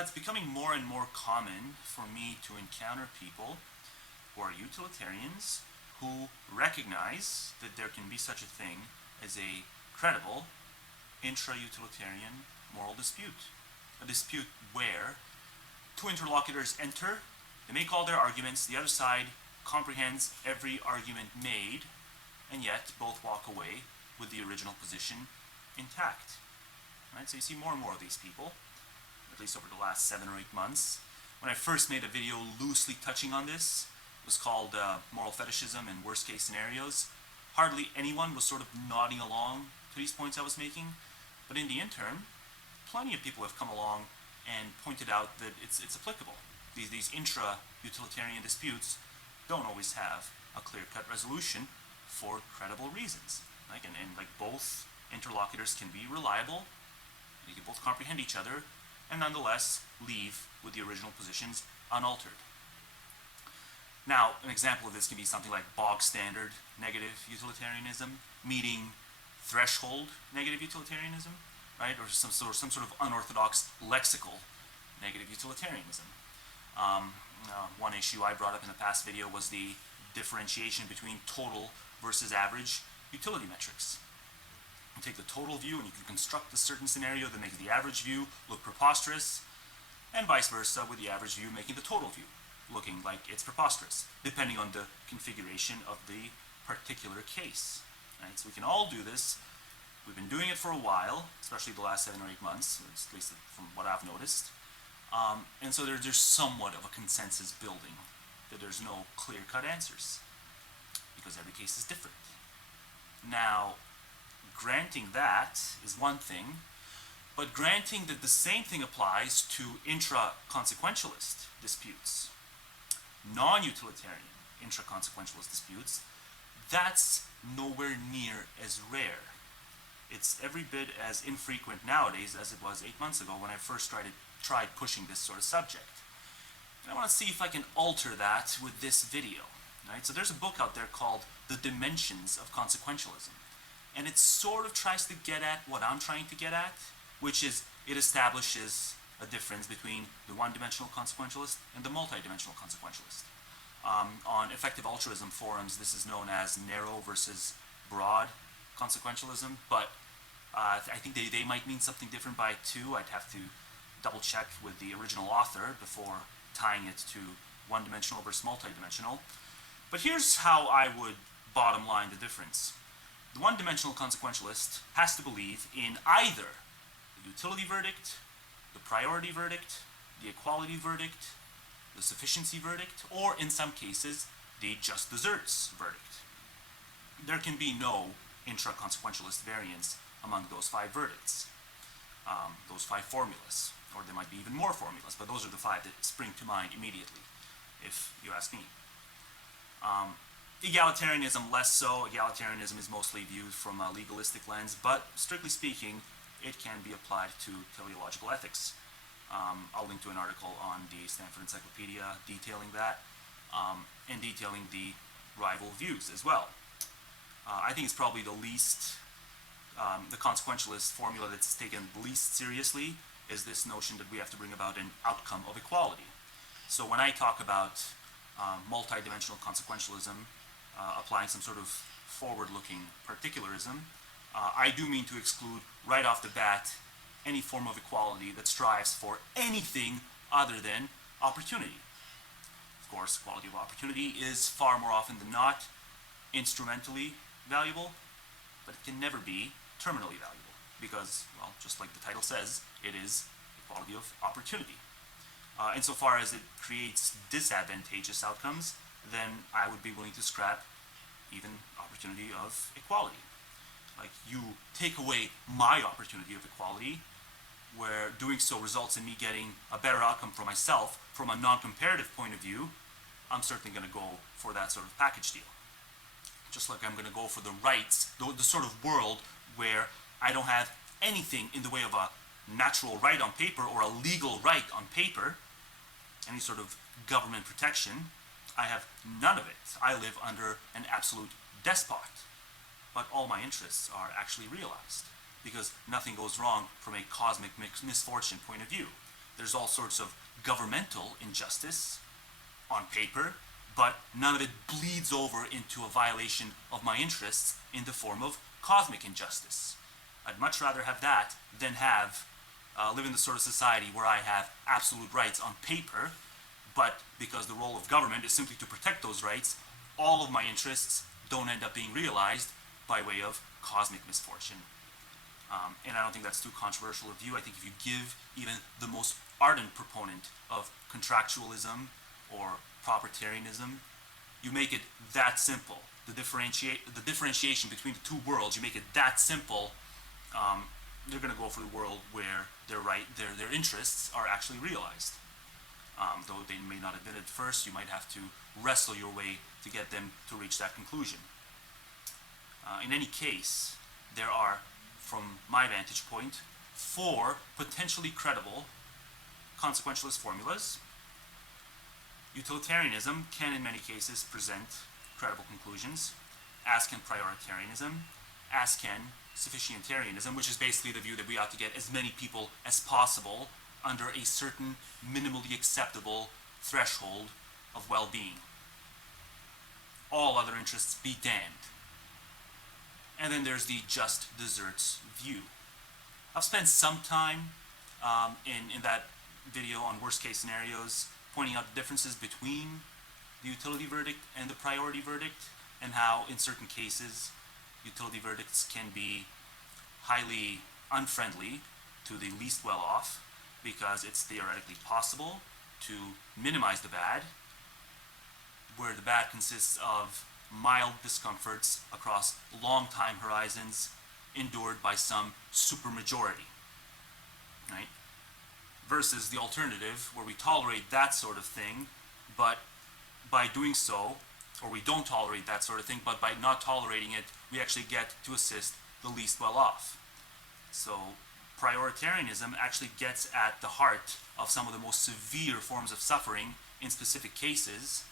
it's becoming more and more common for me to encounter people who are utilitarians who recognize that there can be such a thing as a credible intra-utilitarian moral dispute. A dispute where two interlocutors enter, they make all their arguments, the other side comprehends every argument made, and yet both walk away with the original position intact. Right? So you see more and more of these people, at least over the last 7 or 8 months. When I first made a video loosely touching on this, it was called Moral Fetishism and Worst Case Scenarios. Hardly anyone was sort of nodding along to these points I was making, but in the interim, plenty of people have come along and pointed out that it's applicable. These intra-utilitarian disputes don't always have a clear-cut resolution for credible reasons. And both interlocutors can be reliable, they can both comprehend each other, and nonetheless leave with the original positions unaltered. Now, an example of this can be something like bog standard negative utilitarianism meeting threshold negative utilitarianism, right? Or some sort of unorthodox lexical negative utilitarianism. One issue I brought up in the past video was the differentiation between total versus average utility metrics. You take the total view and you can construct a certain scenario that makes the average view look preposterous, and vice versa with the average view making the total view looking like it's preposterous, depending on the configuration of the particular case. Right? So we can all do this. We've been doing it for a while, especially the last 7 or 8 months, at least from what I've noticed. And so there's somewhat of a consensus building that there's no clear-cut answers, because every case is different. Now, granting that is one thing, but granting that the same thing applies to intra-consequentialist disputes, non-utilitarian intra-consequentialist disputes, that's nowhere near as rare. It's every bit as infrequent nowadays as it was 8 months ago when I first tried pushing this sort of subject. And I want to see if I can alter that with this video. Right? So there's a book out there called The Dimensions of Consequentialism. And it sort of tries to get at what I'm trying to get at, which is it establishes a difference between the one-dimensional consequentialist and the multi-dimensional consequentialist. On effective altruism forums, this is known as narrow versus broad consequentialism, but I think they might mean something different by two. I'd have to double check with the original author before tying it to one-dimensional versus multi-dimensional. But here's how I would bottom line the difference. The one-dimensional consequentialist has to believe in either the utility verdict, the priority verdict, the equality verdict, the sufficiency verdict, or in some cases, the just desserts verdict. There can be no intra-consequentialist variance among those 5 verdicts, those 5 formulas, or there might be even more formulas, but those are the 5 that spring to mind immediately, if you ask me. Egalitarianism, less so. Egalitarianism is mostly viewed from a legalistic lens, but strictly speaking, it can be applied to teleological ethics. I'll link to an article on the Stanford Encyclopedia detailing that, and detailing the rival views as well. I think it's probably the consequentialist formula that's taken least seriously is this notion that we have to bring about an outcome of equality. So when I talk about multi-dimensional consequentialism, applying some sort of forward-looking particularism, I do mean to exclude right off the bat any form of equality that strives for anything other than opportunity. Of course, equality of opportunity is far more often than not instrumentally valuable, but it can never be terminally valuable because, well, just like the title says, it is equality of opportunity. Insofar as it creates disadvantageous outcomes, then I would be willing to scrap even opportunity of equality. Like, you take away my opportunity of equality, where doing so results in me getting a better outcome for myself from a non-comparative point of view, I'm certainly going to go for that sort of package deal. Just like I'm going to go for the rights, the sort of world where I don't have anything in the way of a natural right on paper or a legal right on paper, any sort of government protection. I have none of it. I live under an absolute despot. But all my interests are actually realized because nothing goes wrong from a cosmic misfortune point of view. There's all sorts of governmental injustice on paper, but none of it bleeds over into a violation of my interests in the form of cosmic injustice. I'd much rather have that than live in the sort of society where I have absolute rights on paper, but because the role of government is simply to protect those rights, all of my interests don't end up being realized by way of cosmic misfortune. And I don't think that's too controversial a view. I think if you give even the most ardent proponent of contractualism or proprietarianism, you make it that simple. The differentiation between the two worlds, you make it that simple, they're going to go for the world where their interests are actually realized. Though they may not admit it at first, you might have to wrestle your way to get them to reach that conclusion. In any case, there are, from my vantage point, 4 potentially credible consequentialist formulas. Utilitarianism can, in many cases, present credible conclusions, as can prioritarianism, as can sufficientarianism, which is basically the view that we ought to get as many people as possible under a certain minimally acceptable threshold of well-being. All other interests be damned. And then there's the just desserts view. I've spent some time in that video on worst case scenarios pointing out the differences between the utility verdict and the priority verdict, and how in certain cases utility verdicts can be highly unfriendly to the least well-off because it's theoretically possible to minimize the bad, where the bad consists of mild discomforts across long time horizons endured by some supermajority, right? Versus the alternative, where we tolerate that sort of thing, but by doing so, or we don't tolerate that sort of thing, but by not tolerating it, we actually get to assist the least well off. So prioritarianism actually gets at the heart of some of the most severe forms of suffering in specific cases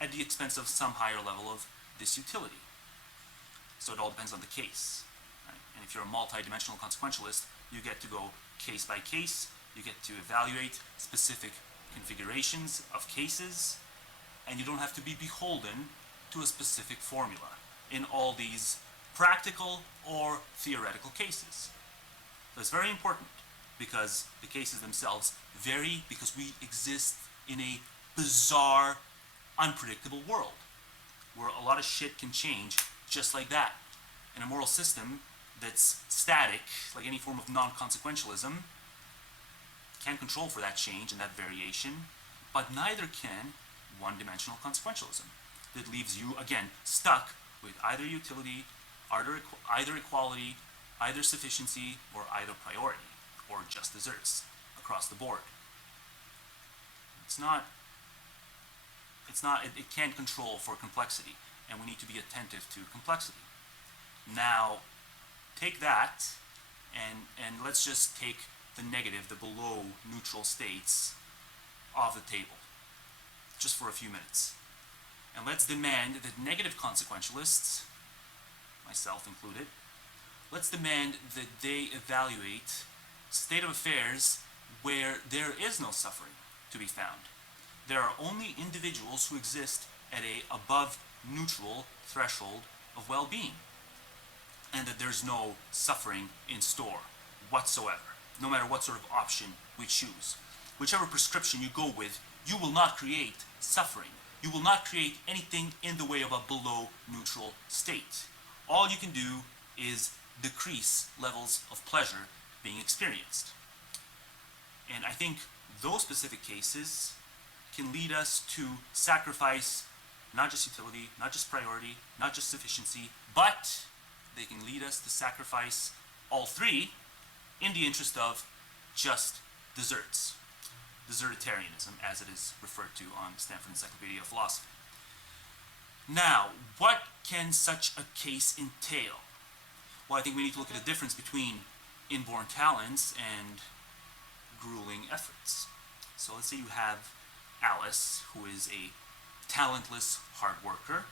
at the expense of some higher level of disutility. So it all depends on the case. Right? And if you're a multi-dimensional consequentialist, you get to go case by case, you get to evaluate specific configurations of cases, and you don't have to be beholden to a specific formula in all these practical or theoretical cases. So it's very important because the cases themselves vary, because we exist in a bizarre, unpredictable world where a lot of shit can change just like that. And a moral system that's static, like any form of non-consequentialism, can control for that change and that variation, but neither can one-dimensional consequentialism that leaves you, again, stuck with either utility, either equality, either sufficiency, or either priority, or just desserts across the board. It can't control for complexity, and we need to be attentive to complexity. Now, take that, and let's just take the negative, the below neutral states off the table, just for a few minutes. And let's demand that negative consequentialists, myself included, let's demand that they evaluate state of affairs where there is no suffering to be found. There are only individuals who exist at a above neutral threshold of well-being, and that there's no suffering in store whatsoever, no matter what sort of option we choose. Whichever prescription you go with, you will not create suffering. You will not create anything in the way of a below neutral state. All you can do is decrease levels of pleasure being experienced. And I think those specific cases can lead us to sacrifice not just utility, not just priority, not just sufficiency, but they can lead us to sacrifice all three in the interest of just desserts. Desertitarianism, as it is referred to on Stanford Encyclopedia of Philosophy. Now, what can such a case entail? Well, I think we need to look at the difference between inborn talents and grueling efforts. So let's say you have Alice, who is a talentless hard worker,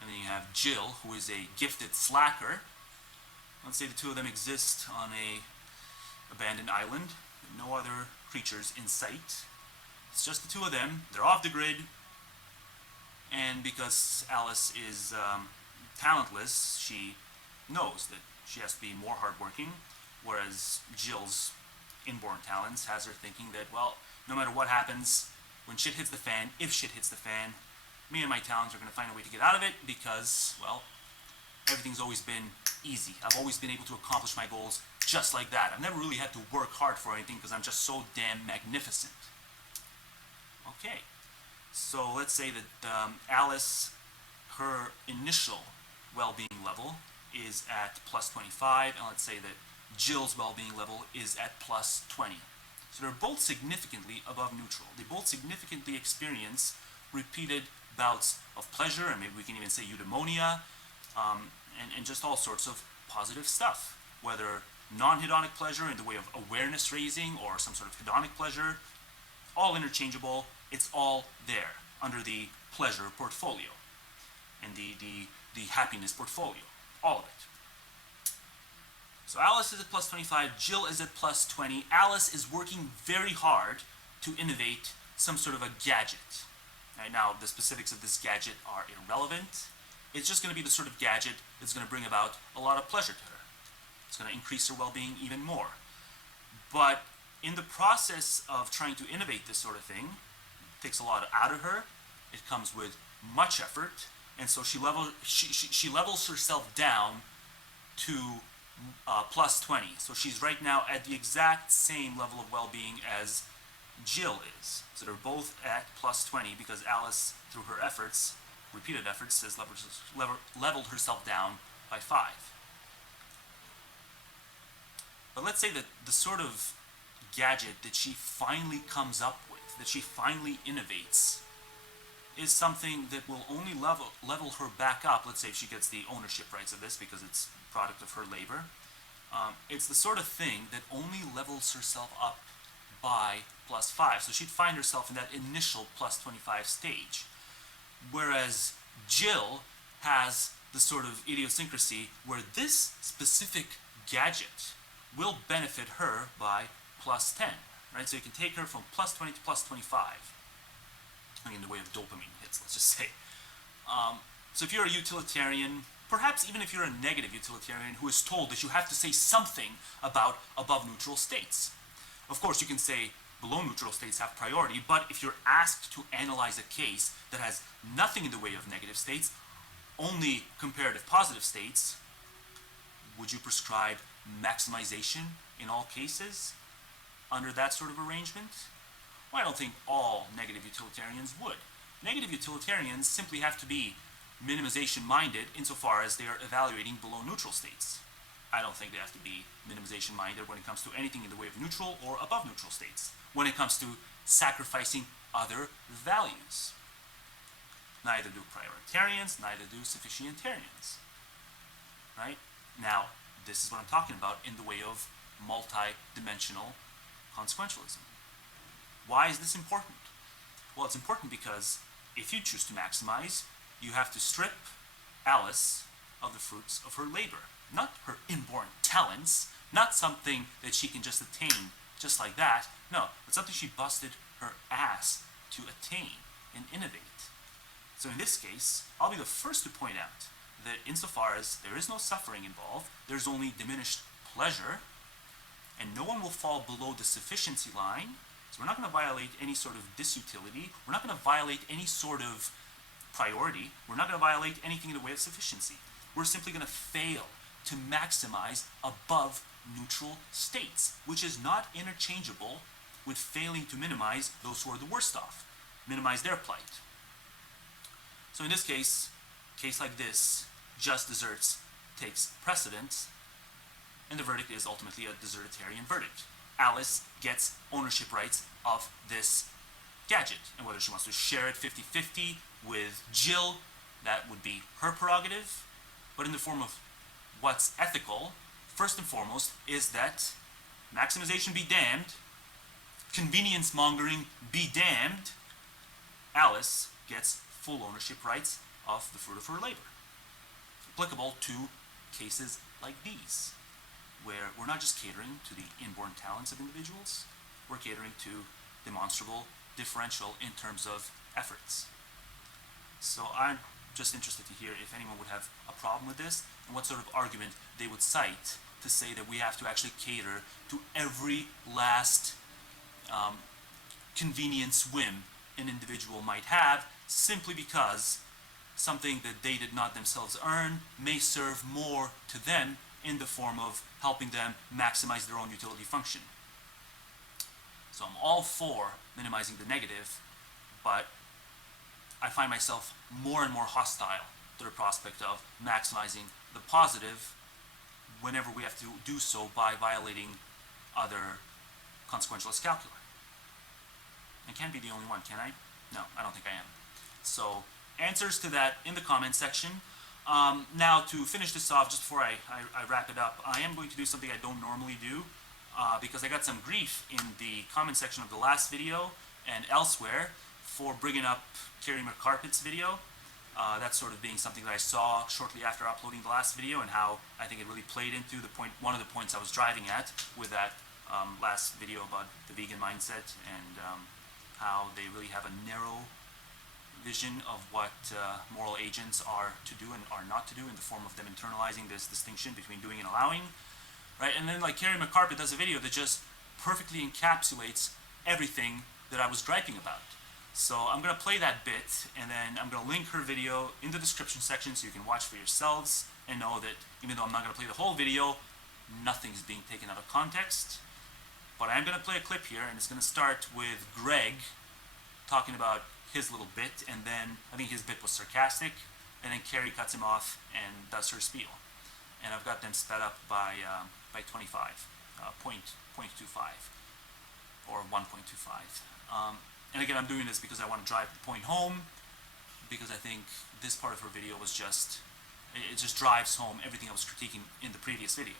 and then you have Jill, who is a gifted slacker. Let's say the two of them exist on a abandoned island, no other creatures in sight. It's just the two of them. They're off the grid. And because Alice is talentless, she knows that she has to be more hardworking, whereas Jill's inborn talents has her thinking that, well, no matter what happens, when shit hits the fan, if shit hits the fan, me and my talents are going to find a way to get out of it because, well, everything's always been easy. I've always been able to accomplish my goals just like that. I've never really had to work hard for anything because I'm just so damn magnificent. Okay, so let's say that Alice, her initial well-being level is at plus 25, and let's say that Jill's well-being level is at plus 20. So they're both significantly above neutral. They both significantly experience repeated bouts of pleasure, and maybe we can even say eudaimonia, and just all sorts of positive stuff, whether non-hedonic pleasure in the way of awareness raising or some sort of hedonic pleasure, all interchangeable. It's all there under the pleasure portfolio and the happiness portfolio, all of it. So Alice is at plus 25, Jill is at plus 20. Alice is working very hard to innovate some sort of a gadget. Right, now, the specifics of this gadget are irrelevant. It's just going to be the sort of gadget that's going to bring about a lot of pleasure to her. It's going to increase her well-being even more. But in the process of trying to innovate this sort of thing, it takes a lot out of her. It comes with much effort, and so she levels herself down to plus 20. So she's right now at the exact same level of well-being as Jill is. So they're both at plus 20 because Alice, through her efforts, repeated efforts, has leveled herself down by 5. But let's say that the sort of gadget that she finally comes up with, that she finally innovates, is something that will only level her back up. Let's say if she gets the ownership rights of this because it's a product of her labor. It's the sort of thing that only levels herself up by plus 5. So she'd find herself in that initial plus 25 stage. Whereas Jill has the sort of idiosyncrasy where this specific gadget will benefit her by plus 10. Right? So you can take her from plus 20 to plus 25. In the way of dopamine hits, let's just say. So if you're a utilitarian, perhaps even if you're a negative utilitarian who is told that you have to say something about above neutral states. Of course, you can say below neutral states have priority, but if you're asked to analyze a case that has nothing in the way of negative states, only comparative positive states, would you prescribe maximization in all cases under that sort of arrangement? Well, I don't think all negative utilitarians would. Negative utilitarians simply have to be minimization-minded insofar as they are evaluating below neutral states. I don't think they have to be minimization-minded when it comes to anything in the way of neutral or above neutral states, when it comes to sacrificing other values. Neither do prioritarians, neither do sufficientarians. Right? Now, this is what I'm talking about in the way of multi-dimensional consequentialism. Why is this important? Well, it's important because if you choose to maximize, you have to strip Alice of the fruits of her labor. Not her inborn talents, not something that she can just attain just like that. No, but something she busted her ass to attain and innovate. So in this case, I'll be the first to point out that insofar as there is no suffering involved, there's only diminished pleasure, and no one will fall below the sufficiency line. So we're not going to violate any sort of disutility. We're not going to violate any sort of priority. We're not going to violate anything in the way of sufficiency. We're simply going to fail to maximize above neutral states, which is not interchangeable with failing to minimize those who are the worst off, minimize their plight. So in this case like this, just desserts takes precedence, and the verdict is ultimately a desertarian verdict. Alice gets ownership rights of this gadget, and whether she wants to share it 50-50 with Jill, that would be her prerogative, but in the form of what's ethical, first and foremost, is that maximization be damned, convenience mongering be damned, Alice gets full ownership rights of the fruit of her labor. Applicable to cases like these, where we're not just catering to the inborn talents of individuals, we're catering to demonstrable differential in terms of efforts. So I'm just interested to hear if anyone would have a problem with this and what sort of argument they would cite to say that we have to actually cater to every last convenience whim an individual might have, simply because something that they did not themselves earn may serve more to them in the form of helping them maximize their own utility function. So I'm all for minimizing the negative, but I find myself more and more hostile to the prospect of maximizing the positive whenever we have to do so by violating other consequentialist calculi. I can't be the only one, can I? No, I don't think I am. So, answers to that in the comments section. Now, to finish this off, just before I wrap it up, I am going to do something I don't normally do, because I got some grief in the comment section of the last video and elsewhere for bringing up Carrie McCarpet's video. That sort of being something that I saw shortly after uploading the last video, and how I think it really played into the point, one of the points I was driving at with that last video about the vegan mindset, and how they really have a narrow vision of what moral agents are to do and are not to do, in the form of them internalizing this distinction between doing and allowing, right? And then like Carrie McCarpet does a video that just perfectly encapsulates everything that I was griping about. So I'm going to play that bit, and then I'm going to link her video in the description section so you can watch for yourselves and know that even though I'm not going to play the whole video, nothing's being taken out of context. But I am going to play a clip here, and it's going to start with Greg talking about his little bit, and then I think his bit was sarcastic, and then Carrie cuts him off and does her spiel. And I've got them sped up by 25, 0.25, or 1.25. And again, I'm doing this because I want to drive the point home, because I think this part of her video was just, it just drives home everything I was critiquing in the previous video.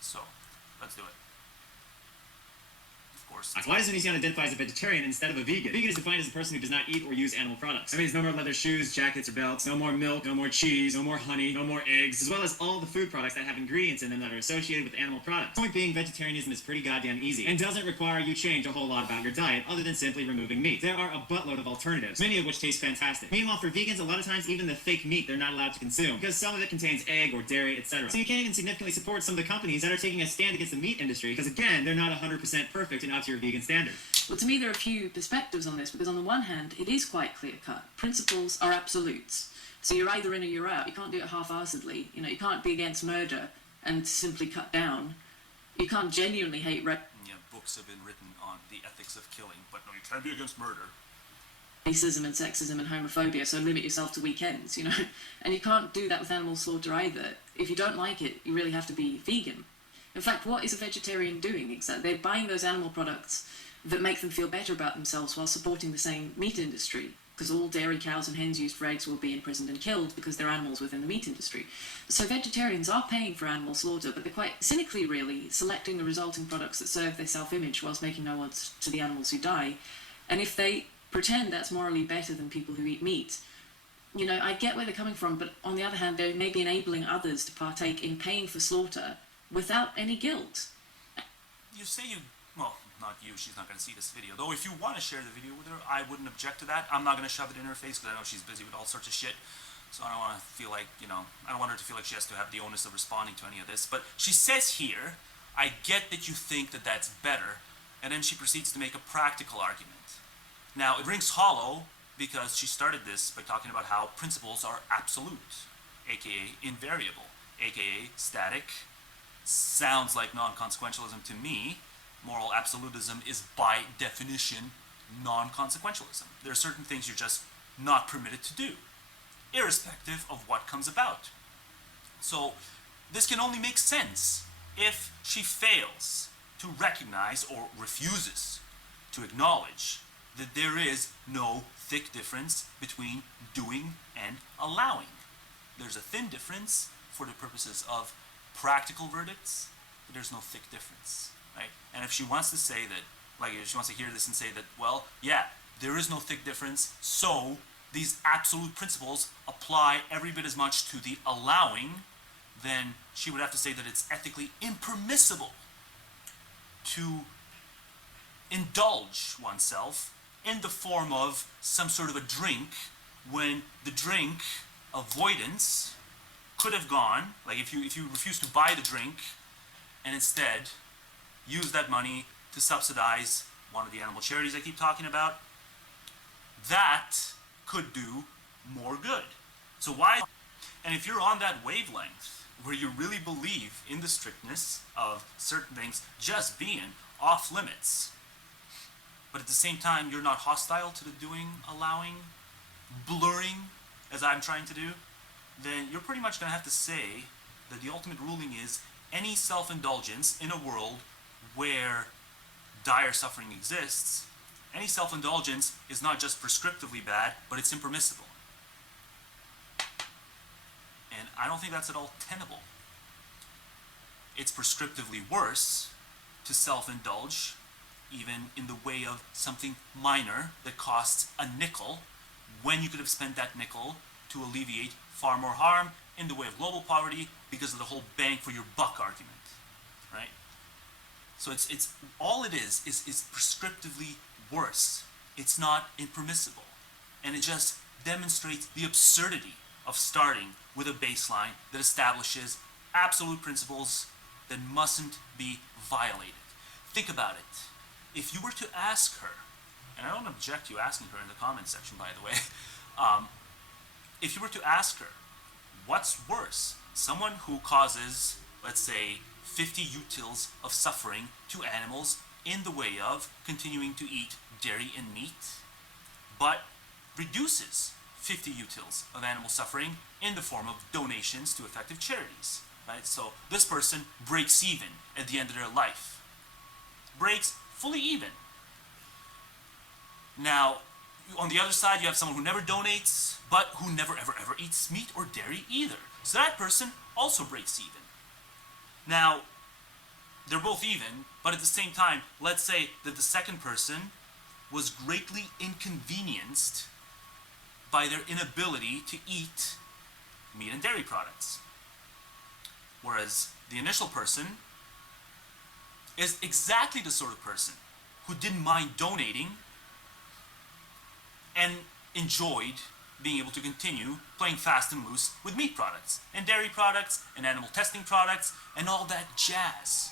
So, let's do it. Why does Onision identify as a vegetarian instead of a vegan? Vegan is defined as a person who does not eat or use animal products. That means no more leather shoes, jackets, or belts, no more milk, no more cheese, no more honey, no more eggs, as well as all the food products that have ingredients in them that are associated with animal products. Point being, vegetarianism is pretty goddamn easy, and doesn't require you change a whole lot about your diet other than simply removing meat. There are a buttload of alternatives, many of which taste fantastic. Meanwhile, for vegans, a lot of times even the fake meat they're not allowed to consume, because some of it contains egg or dairy, etc. So you can't even significantly support some of the companies that are taking a stand against the meat industry, because again, they're not 100% perfect and up to your vegan standards. Well, to me, there are a few perspectives on this, because on the one hand, it is quite clear-cut. Principles are absolutes. So you're either in or you're out. You can't do it half-assedly. You know, you can't be against murder and simply cut down. You can't genuinely hate books have been written on the ethics of killing, but no, you can't be against murder. Racism and sexism and homophobia, so limit yourself to weekends, you know. And you can't do that with animal slaughter either. If you don't like it, you really have to be vegan. In fact, what is a vegetarian doing exactly? They're buying those animal products that make them feel better about themselves while supporting the same meat industry, because all dairy cows and hens used for eggs will be imprisoned and killed because they're animals within the meat industry. So vegetarians are paying for animal slaughter, but they're quite cynically, really, selecting the resulting products that serve their self-image whilst making no odds to the animals who die. And if they pretend that's morally better than people who eat meat, you know, I get where they're coming from, but on the other hand, they may be enabling others to partake in paying for slaughter without any guilt. You say you, well, not you, she's not going to see this video. Though if you want to share the video with her, I wouldn't object to that. I'm not going to shove it in her face because I know she's busy with all sorts of shit. So I don't want to feel like, you know, I don't want her to feel like she has to have the onus of responding to any of this. But she says here, I get that you think that that's better, and then she proceeds to make a practical argument. Now, it rings hollow because she started this by talking about how principles are absolute, aka invariable, aka static. Sounds like non-consequentialism to me. Moral absolutism is by definition non-consequentialism. There are certain things you're just not permitted to do, irrespective of what comes about. So this can only make sense if she fails to recognize or refuses to acknowledge that there is no thick difference between doing and allowing. There's a thin difference for the purposes of practical verdicts, but there's no thick difference, right? And if she wants to say that, like if she wants to hear this and say that, well, yeah, there is no thick difference, so these absolute principles apply every bit as much to the allowing, then she would have to say that it's ethically impermissible to indulge oneself in the form of some sort of a drink when the drink avoidance could have gone, like if you refuse to buy the drink and instead use that money to subsidize one of the animal charities I keep talking about, that could do more good. So why? And if you're on that wavelength where you really believe in the strictness of certain things just being off limits, but at the same time you're not hostile to the doing, allowing, blurring, as I'm trying to do, then you're pretty much going to have to say that the ultimate ruling is any self-indulgence in a world where dire suffering exists, any self-indulgence is not just prescriptively bad, but it's impermissible. And I don't think that's at all tenable. It's prescriptively worse to self-indulge, even in the way of something minor that costs a nickel, when you could have spent that nickel to alleviate far more harm in the way of global poverty because of the whole bang for your buck argument, right? So it's all it is prescriptively worse. It's not impermissible. And it just demonstrates the absurdity of starting with a baseline that establishes absolute principles that mustn't be violated. Think about it. If you were to ask her, and I don't object you asking her in the comments section, by the way, if you were to ask her, what's worse? Someone who causes, let's say, 50 utils of suffering to animals in the way of continuing to eat dairy and meat, but reduces 50 utils of animal suffering in the form of donations to effective charities, right? So this person breaks even at the end of their life. Breaks fully even. Now, on the other side, you have someone who never donates, but who never ever eats meat or dairy either. So that person also breaks even. Now, they're both even, but at the same time, let's say that the second person was greatly inconvenienced by their inability to eat meat and dairy products. Whereas the initial person is exactly the sort of person who didn't mind donating and enjoyed being able to continue playing fast and loose with meat products and dairy products and animal testing products and all that jazz,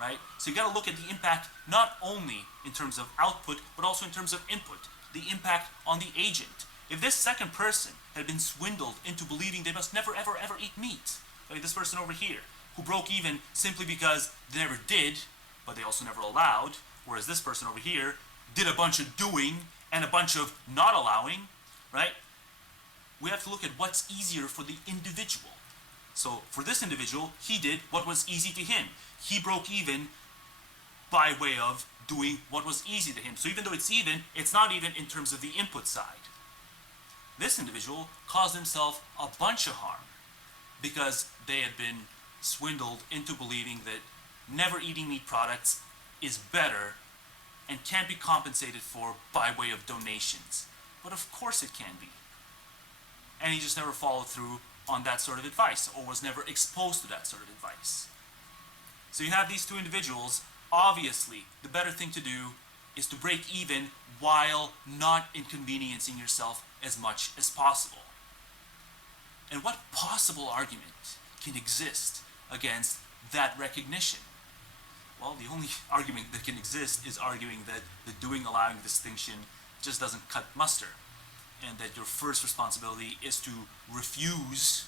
right? So you got to look at the impact not only in terms of output but also in terms of input, the impact on the agent. If this second person had been swindled into believing they must never ever eat meat, like this person over here, who broke even simply because they never did, but they also never allowed, whereas this person over here did a bunch of doing and a bunch of not allowing, right? We have to look at what's easier for the individual. So for this individual, he did what was easy to him. He broke even by way of doing what was easy to him. So even though it's even, it's not even in terms of the input side. This individual caused himself a bunch of harm because they had been swindled into believing that never eating meat products is better and can't be compensated for by way of donations. But of course it can be. And he just never followed through on that sort of advice, or was never exposed to that sort of advice. So you have these two individuals. Obviously, the better thing to do is to break even while not inconveniencing yourself as much as possible. And what possible argument can exist against that recognition? Well, the only argument that can exist is arguing that the doing-allowing distinction just doesn't cut mustard, and that your first responsibility is to refuse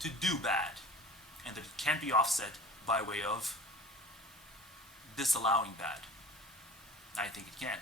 to do bad, and that it can't be offset by way of disallowing bad. I think it can.